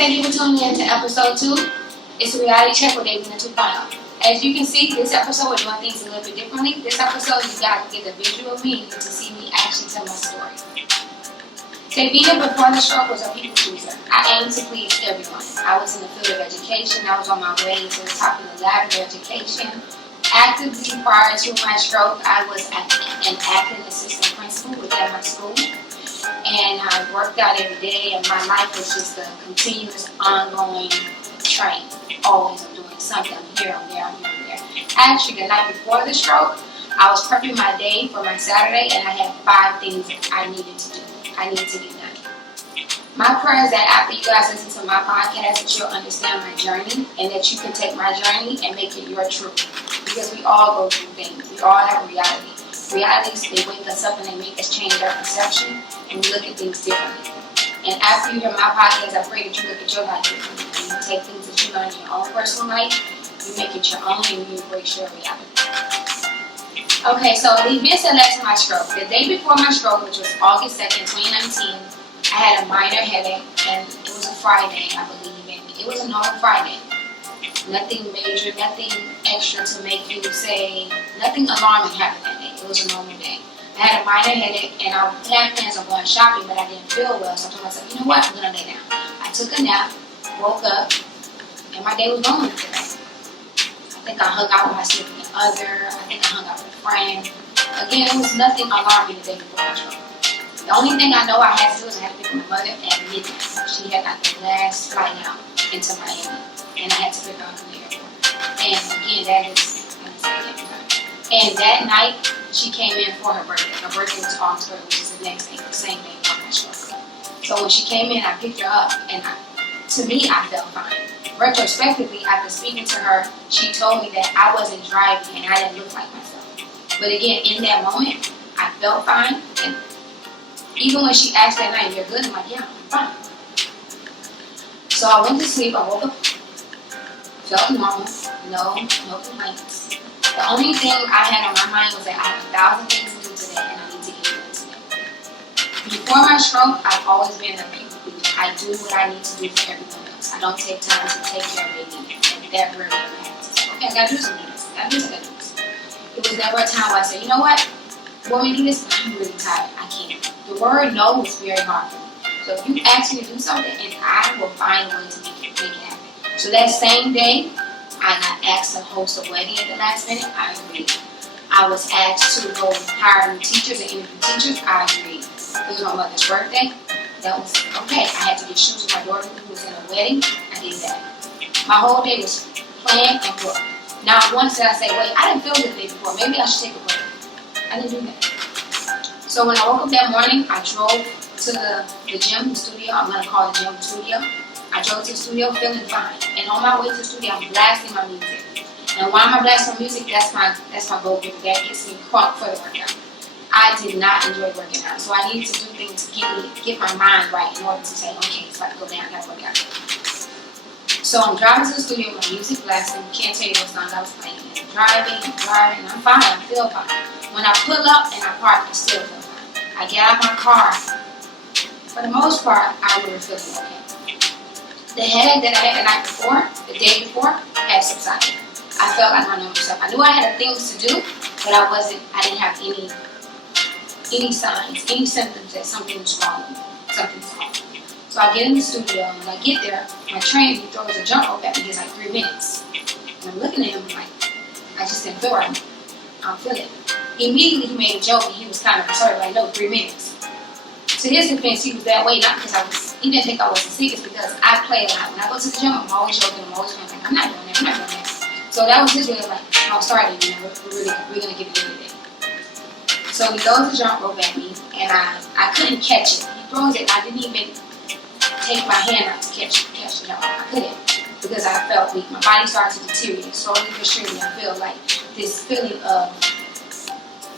thank you for tuning in to episode 2. It's a reality check with Davina 2.0. As you can see, this episode we're doing things a little bit differently. This episode you guys get the visual of me to see me actually tell my story. Davina before the stroke was a people pleaser. I aimed to please everyone. I was in the field of education. I was on my way to the top of the ladder of education. Actively prior to my stroke, I was an acting assistant principal within my school. And I worked out every day, and my life was just a continuous, ongoing train. Always I'm doing something. I'm here, I'm there, I'm here, I'm there. Actually, the night before the stroke, I was prepping my day for my Saturday, and I had 5 things I needed to do. I needed to get done. My prayer is that after you guys listen to my podcast, that you'll understand my journey, and that you can take my journey and make it your truth. Because we all go through things. We all have a reality. Realities, they wake us up and they make us change our perception, and we look at things differently. And after you hear my podcast, I pray that you look at your life differently. And you take things that you learn in your own personal life, you make it your own, and you embrace your reality. Okay, so the events that led to my stroke. The day before my stroke, which was August 2nd, 2019, I had a minor headache, and it was a Friday, I believe, and it was a normal Friday. Nothing major, nothing extra to make you say, nothing alarming happened that day. It was a normal day. I had a minor headache, and I had plans on going shopping, but I didn't feel well, so I told myself, you know what, I'm going to lay down. I took a nap, woke up, and my day was going today. I think I hung out with my significant other. I think I hung out with a friend. Again, it was nothing alarming the day before my stroke. The only thing I know I had to do is I had to pick up my mother at midnight. She had got the last flight out into Miami, and I had to pick her up from the airport. And again, that is, and that night, she came in for her birthday. Her birthday was August 3rd, which is the next day, the same day for my stroke. So when she came in, I picked her up, and to me, I felt fine. Retrospectively, after speaking to her, she told me that I wasn't driving and I didn't look like myself. But again, in that moment, I felt fine. And even when she asked that night, "You're good?" I'm like, "Yeah, I'm fine." So I went to sleep. I woke up, felt normal, no complaints. The only thing I had on my mind was that I have 1,000 things to do today, and I need to get it done today. Before my stroke, I've always been a people pleaser. I do what I need to do for everyone else. I don't take time to take care of their needs, and that really impacts. Okay, I gotta do something. I gotta do this. It was never a time where I said, you know what? Want me to do this? I'm really tired. I can't. The word no was very hard for me. So if you ask me to do something, and I will find a way to make it happen. So that same day, I got asked to host a wedding at the last minute. I agreed. I was asked to go hire new teachers and interview teachers. I agreed. It was my mother's birthday. That was okay. I had to get shoes for my daughter who was in a wedding. I did that. My whole day was planned and booked. Not once did I say, wait, I didn't feel this day before. Maybe I should take a break. I didn't do that. So when I woke up that morning, I drove to the gym, the studio. I'm going to call it the gym studio. I drove to the studio feeling fine. And on my way to the studio, I'm blasting my music. And why am I blasting my music? That's my goal giver. That gets me crunk for the workout. I did not enjoy working out. So I needed to do things to get my mind right in order to say, okay, it's like go down, I gotta work out. So I'm driving to the studio with my music blasting. Can't tell you what songs I was playing. I'm driving, I'm fine, I feel fine. When I pull up and I park, I still feel fine. I get out of my car. For the most part, I really feeling okay. The headache that I had the night before, the day before, had subsided. I felt like my normal self. I knew I had things to do, but I didn't have any signs, any symptoms that something was wrong with me. Something's wrong. So I get in the studio, and when I get there, my trainer, he throws a jump rope at me. He's like 3 minutes. And I'm looking at him like, I just didn't feel right. I don't feel it. Immediately he made a joke, and he was kind of concerned, like, no, 3 minutes. To his defense, he was that way, not because he didn't think I wasn't sick, it's because I play a lot. When I go to the gym, I'm always joking, I'm always going like, I'm not doing that. So that was his way of like, I'm sorry, we're going to get it in today. So he throws the jump rope at me, and I couldn't catch it. He throws it, and I didn't even take my hand out to catch the jump rope. I couldn't, because I felt weak. My body started to deteriorate. Slowly but surely, I feel like this feeling of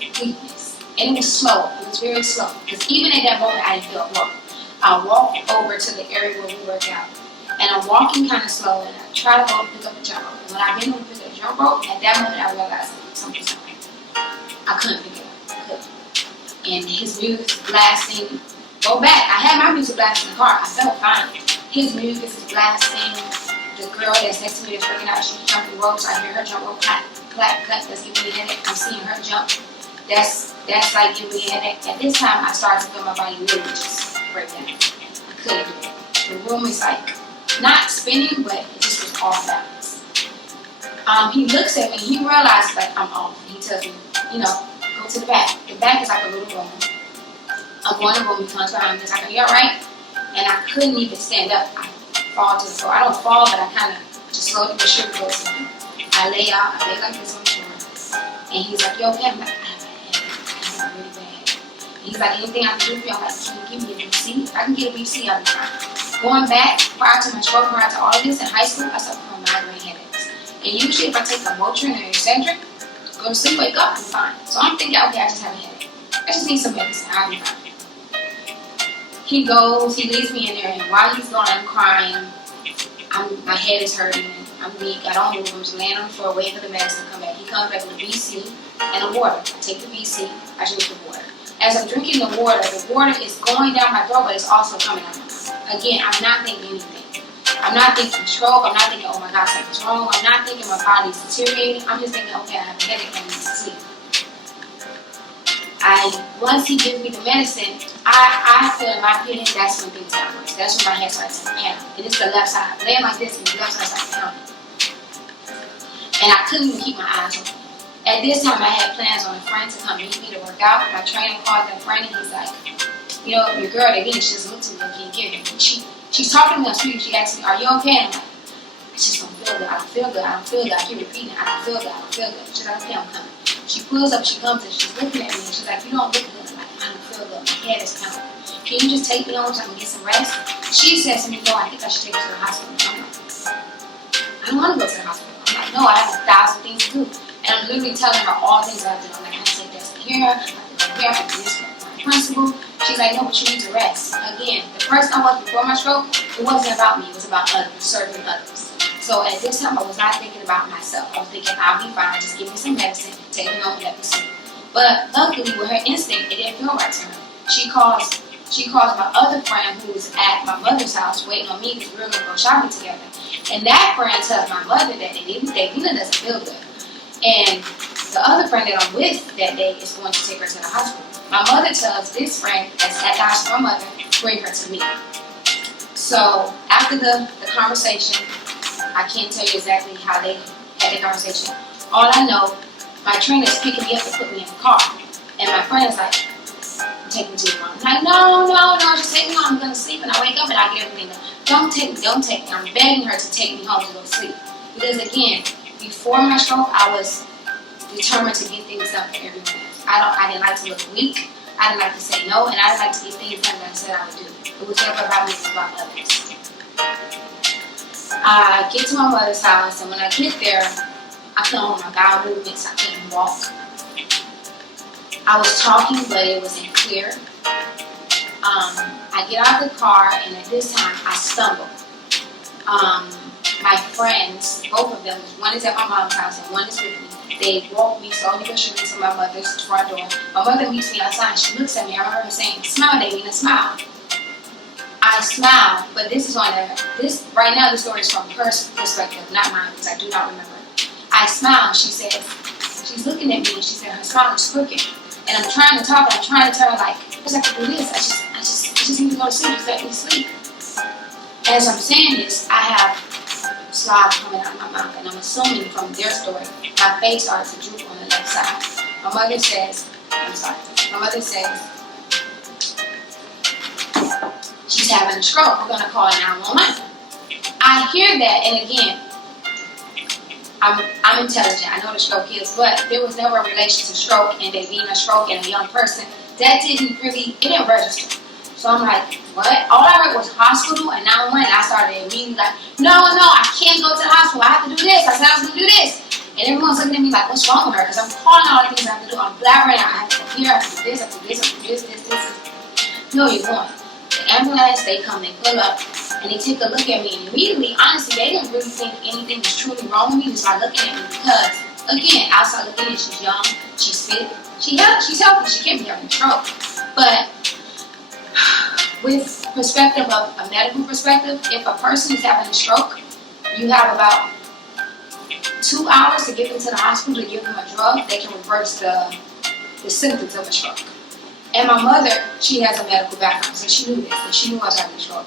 weakness. And it was slow. It was very slow. Because even at that moment, I didn't feel broke. I walked over to the area where we work out. And I'm walking kind of slow, and I try to go pick up the jump rope. And when I didn't pick up the jump rope, at that moment, I realized something's wrong. I couldn't pick it up. I couldn't. And his music blasting. Go back. I had my music blasting in the car. I felt fine. His music is blasting. The girl that's next to me is working out. She's jumping ropes. I hear her jump rope, clap, clap, clap. That's giving me a headache. I'm seeing her jump. That's like giving me a headache. At this time, I started to feel my body really just break down. I couldn't do it. The room is like not spinning, but it just was off balance. He looks at me. He realizes like I'm off. He tells me, go to the back. The back is like a little room. I'm going to the room. He comes behind me. He's like, "Are you all right?" And I couldn't even stand up. I fall to the floor. I don't fall, but I kind of just slowly but surely go to him. I lay like this on the floor. And he's like, "You okay?" I'm like, "I have really bad." And he's like, "Anything I can do for you?" I'm like, "Can you give me a BC? If I can get a BC, I'll be fine." Going back, prior to my stroke, prior to all of this in high school, I suffered from migraine headaches. And usually if I take a Motrin or Excedrin, go to sleep, wake up, I'm fine. So I'm thinking, okay, I just have a headache. I just need some medicine, I'll be fine. He goes, he leaves me in there, and while he's gone, I'm crying. My head is hurting, I'm weak, I don't move, I'm just laying on the floor waiting for the medicine to come back. He comes back with a BC and a water. I take the BC, I drink the water. As I'm drinking the water is going down my throat, but it's also coming out my mouth. Again, I'm not thinking anything. I'm not thinking stroke, I'm not thinking, oh my God, something's wrong. I'm not thinking my body's deteriorating. I'm just thinking, okay, I have a headache, I need to sleep. Once he gives me the medicine, I feel in my opinion, that's when things got worse. That's when my head started to pound. And it's the left side. I'm laying like this, and the left side started pounding. And I couldn't even keep my eyes open. At this time, I had plans on a friend to come meet me to work out. My trainer called that friend, and he's like, your girl, Davina, she doesn't look too good. Can you give her? She's talking to me on speaker. She asked me, "Are you okay?" And I'm like, "I just don't feel good. I don't feel good. I don't feel good." I keep repeating, "I don't feel good. I don't feel good." She's like, "Okay, I'm coming." She pulls up, she comes, and she's looking at me, and she's like, "You don't look good." I'm like, "I don't feel good. My head is pounding. Can you just take me home so I can get some rest?" She says to me, "No, I think I should take you to the hospital." And I'm like, "I don't want to go to the hospital." I'm like, "No, I have 1,000 things to do." And I'm literally telling her all things that I do. I'm like, "I have to take this here, I have to go here, I have to do this with my principal." She's like, "No, but you need to rest." Again, the person I was before my stroke, it wasn't about me, it was about others, serving others. So at this time, I was not thinking about myself. I was thinking, I'll be fine, just give me some medicine, take me home and let me sleep. But luckily, with her instinct, it didn't feel right to her. She calls my other friend who's at my mother's house waiting on me because we were going to go shopping together. And that friend tells my mother that Davina doesn't feel good. And the other friend that I'm with that day is going to take her to the hospital. My mother tells this friend that's at the hospital, my mother, bring her to me. So after the conversation, I can't tell you exactly how they had the conversation. All I know, my trainer is picking me up and put me in the car. And my friend is like, "Take me to your mom." I'm like, no, just take me home. I'm going to sleep. And I wake up and I get everything done. Don't take me. I'm begging her to take me home to go to sleep. Because again, before my stroke, I was determined to get things done for everyone else. I didn't like to look weak. I didn't like to say no. And I didn't like to get things done that I said I would do. It was never about me, it was about others. I get to my mother's house, and when I get there, I couldn't hold my bowel movements. I couldn't walk. I was talking, but it wasn't clear. I get out of the car, and at this time, I stumble. My friends, both of them, one is at my mom's house and one is with me. They walk me slowly but surely to my mother's front door. My mother meets me outside, and she looks at me. I remember her saying, "Smile, Davina, smile." I smile, but this is right now the story is from her perspective, not mine, because I do not remember. I smile, and she says, she's looking at me, and she said her smile is crooked. And I'm trying to talk, and I'm trying to tell her, like, I just have to do this. I just need to go to sleep. Just let me sleep. As I'm saying this, I have slobs coming out of my mouth, and I'm assuming from their story, my face started to droop on the left side. My mother says, she's having a stroke. We're going to call 911. I hear that, and again, I'm intelligent. I know the stroke is, but there was never a relation to stroke and Davina, stroke and a young person. That didn't register. So I'm like, what? All I heard was hospital and 911, and I started immediately like, no, I can't go to the hospital. I have to do this. I said I was going to do this. And everyone's looking at me like, what's wrong with her? Because I'm calling all the things I have to do. I'm blabbering out. I have to go here, I have to do this, I have to do this, I have to do this. No, you're going. The ambulance, they come, they pull up, and they take a look at me. And immediately, honestly, they didn't really think anything was truly wrong with me. They started looking at me because, again, outside looking in, she's young, she's fit, she's healthy, she can't be having a stroke. But with perspective of a medical perspective, if a person is having a stroke, you have about 2 hours to get them to the hospital to give them a drug that can reverse the symptoms of a stroke. And my mother, she has a medical background, so she knew this, and she knew I was having a stroke.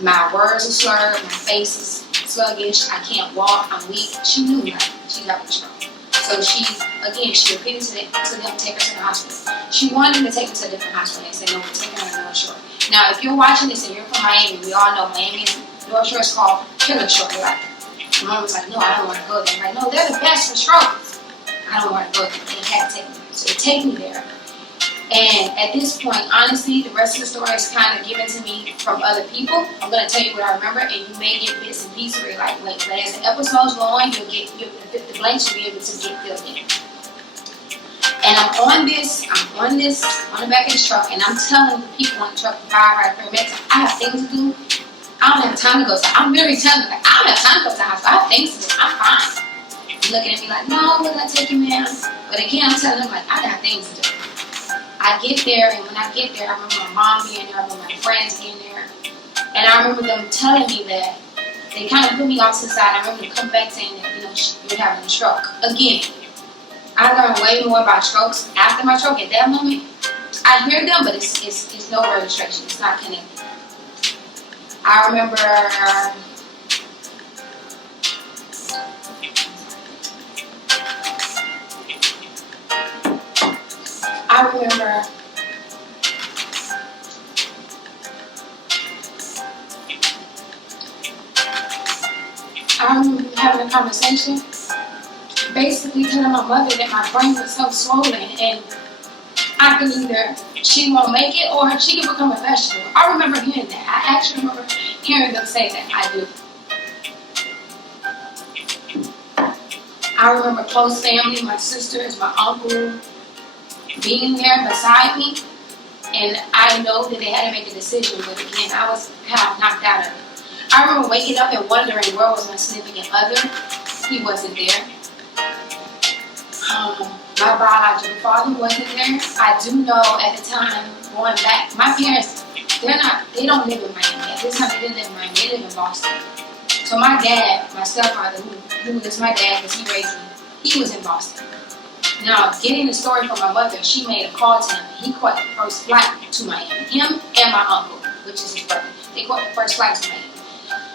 My words are slurred, my face is sluggish, I can't walk, I'm weak. She knew that she's having a stroke. So she repeated to them, take her to the hospital. She wanted me to take her to a different hospital and say, no, we're taking her to North Shore. Now, if you're watching this and you're from Miami, we all know Miami is, North Shore is called Killer Shore. Like, my mom was like, no, I don't want to go there. I'm like, no, they're the best for strokes. I don't want to go there. They had to take me there. So they take me there. And at this point, honestly, the rest of the story is kind of given to me from other people. I'm going to tell you what I remember, and you may get bits and pieces where you're like, wait, but as the episodes go on, you'll get the blanks will be able to get filled in. And I'm on the back of this truck, and I'm telling the people on the truck, the firefighter, paramedics, I have things to do. I don't have time to go to. I'm very telling them, like, I don't have time to go to the hospital. I have things to do. I'm fine. They're looking at me like, no, we're going to take you, man. But again, I'm telling them, like, I got things to do. I get there, and when I get there, I remember my mom being there, I remember my friends being there, and I remember them telling me that they kind of put me off to the side. I remember them come back saying that, you're having a stroke. Again, I learned way more about strokes after my stroke. At that moment, I hear them, but it's no registration. It's not connected. I remember. I remember having a conversation, basically telling my mother that my brain was so swollen and I can either, she won't make it or she can become a vegetable. I remember hearing that. I actually remember hearing them say that. I do. I remember close family, my sisters, my uncle, being there beside me, and I know that they had to make a decision, but again, I was half knocked out of it. I remember waking up and wondering where was my significant other. He wasn't there. My biological father wasn't there. I do know at the time, going back, my parents, they don't live in Miami. At this time, they didn't live in Miami, they live in Boston. So my dad, my stepfather, who is my dad because he raised me, he was in Boston. Now, getting the story from my mother, she made a call to him. He caught the first flight to Miami. Him and my uncle, which is his brother. They caught the first flight to Miami.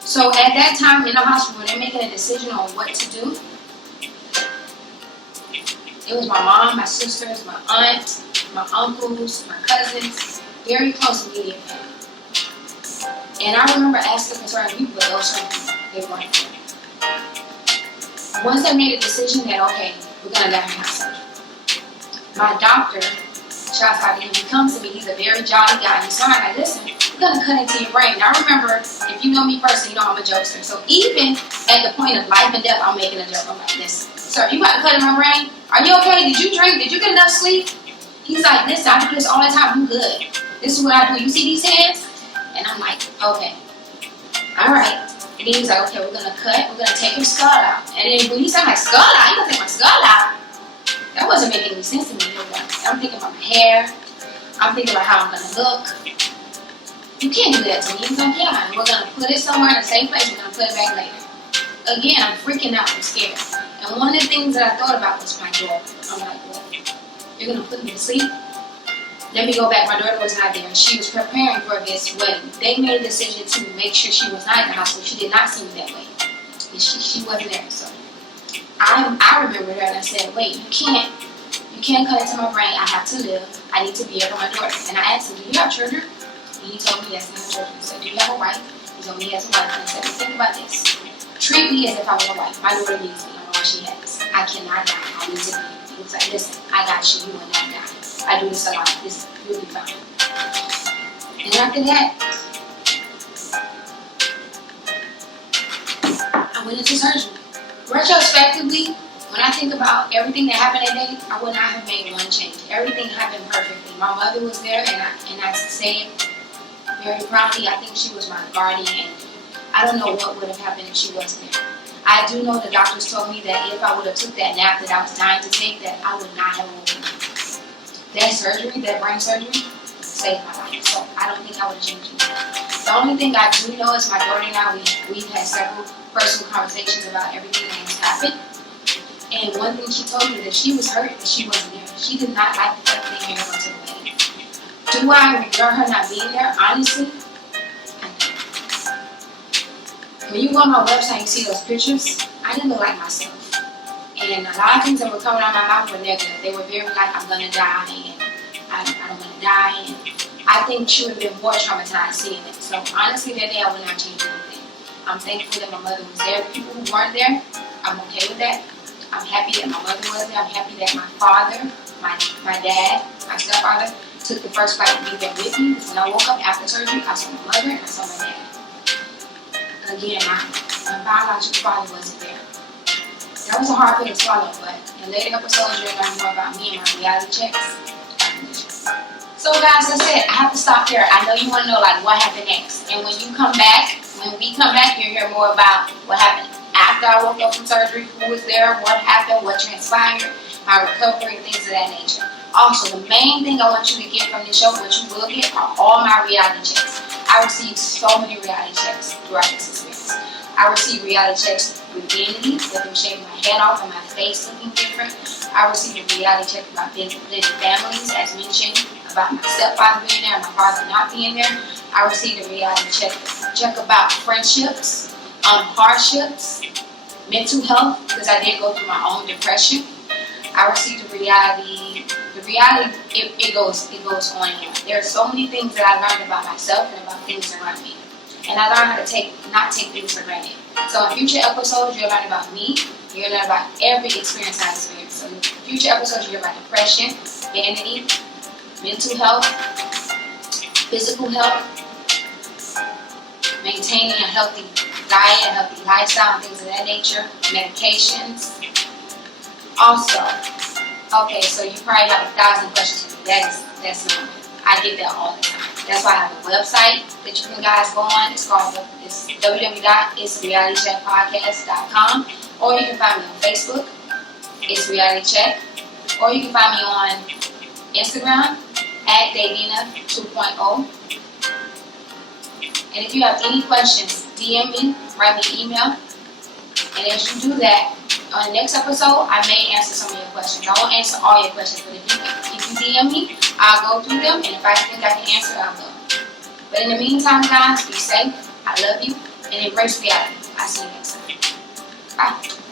So at that time in the hospital, when they're making a decision on what to do, it was my mom, my sisters, my aunt, my uncles, my cousins, very close immediate family. And I remember asking concerning people, but those people, they weren't there. Once I made a decision that, okay, we're going to let him have surgery. My doctor, shouts out to him, he comes to me, he's a very jolly guy. He's sorry, like, listen, we're going to cut into your brain. Now remember, if you know me personally, you know I'm a jokester. So even at the point of life and death, I'm making a joke. I'm like, listen, sir, you got to cut in my brain? Are you okay? Did you drink? Did you get enough sleep? He's like, listen, I do this all the time. I'm good. This is what I do. You see these hands? And I'm like, okay. All right. And he was like, okay, we're going to cut. We're going to take your skull out. And then when he said my skull out, you going to take my skull out? That wasn't making any sense to me. I'm thinking about my hair. I'm thinking about how I'm going to look. You can't do that to me. He's like, yeah. And we're going to put it somewhere in the same place. We're going to put it back later. Again, I'm freaking out. I'm scared. And one of the things that I thought about was my daughter. I'm like, what? You're going to put me to sleep? Let me go back. My daughter was not there. And she was preparing for this wedding. They made a decision to make sure she was not in the hospital. She did not see me that way. And she wasn't there. So I remembered her and I said, wait, you can't cut into my brain. I have to live. I need to be here for my daughter. And I asked him, do you have children? And he told me yes, I have children. I said, do you have a wife? He told me he has a wife. And I said, well, think about this. Treat me as if I was a wife. My daughter needs me. I know why she has. I cannot die. I need to be. He was like, listen, I got you. You will not die. I do this a lot. This will be fine. And after that, I went into surgery. Retrospectively, when I think about everything that happened that day, I would not have made one change. Everything happened perfectly. My mother was there, and I say it very proudly. I think she was my guardian angel. I don't know what would have happened if she wasn't there. I do know the doctors told me that if I would have took that nap that I was dying to take, that I would not have woken up. That surgery, that brain surgery, saved my life. So I don't think I would have changed it. The only thing I do know is my daughter and I, we've had several personal conversations about everything that has happened. And one thing she told me that she was hurt that she wasn't there. She did not like the fact that they made her go to the wedding. Do I regret her not being there? Honestly, I don't. When you go on my website and see those pictures, I didn't look like myself. And a lot of things that were coming out of my mouth were negative. They were very like, I'm gonna die, and I don't wanna die. And I think she would have been more traumatized seeing it. So honestly, that day I would not change anything. I'm thankful that my mother was there. People who weren't there, I'm okay with that. I'm happy that my mother was there. I'm happy that my father, my dad, my stepfather, took the first flight to be there with me. Because when I woke up after surgery, I saw my mother and I saw my dad. And again, my biological father wasn't there. That was a hard pill to swallow, but in later episodes, you'll learn more about me and my reality checks. So guys, that's it. I have to stop there. I know you want to know like what happened next. And when we come back, you'll hear more about what happened after I woke up from surgery, who was there, what happened, what transpired, my recovery, and things of that nature. Also, the main thing I want you to get from this show, what you will get, are all my reality checks. I received so many reality checks throughout this experience. I received reality checks with vanity, with them shaving my head off and my face looking different. I received a reality check about blended families, as mentioned, about my stepfather being there and my father not being there. I received a reality check about friendships, hardships, mental health, because I did go through my own depression. I received the reality, it goes on and on. There are so many things that I learned about myself and about things around me. And I learned how to not take things for granted. So in future episodes, you'll learn about me. You'll learn about every experience I experienced. So in future episodes, you'll learn about depression, vanity, mental health, physical health, maintaining a healthy diet, a healthy lifestyle, and things of that nature, medications. Also, okay, so you probably have 1,000 questions for me. That's normal. I get that all the time. That's why I have a website that you can guys go on. It's www.itsrealitycheckpodcast.com, or you can find me on Facebook. It's Reality Check, or you can find me on Instagram at Davina 2.0. And if you have any questions, DM me, write me an email. And as you do that, on the next episode, I may answer some of your questions. I won't answer all your questions, but if you DM me, I'll go through them, and if I think I can answer, I will. But in the meantime, guys, be safe. I love you, and embrace reality. I'll see you next time. Bye.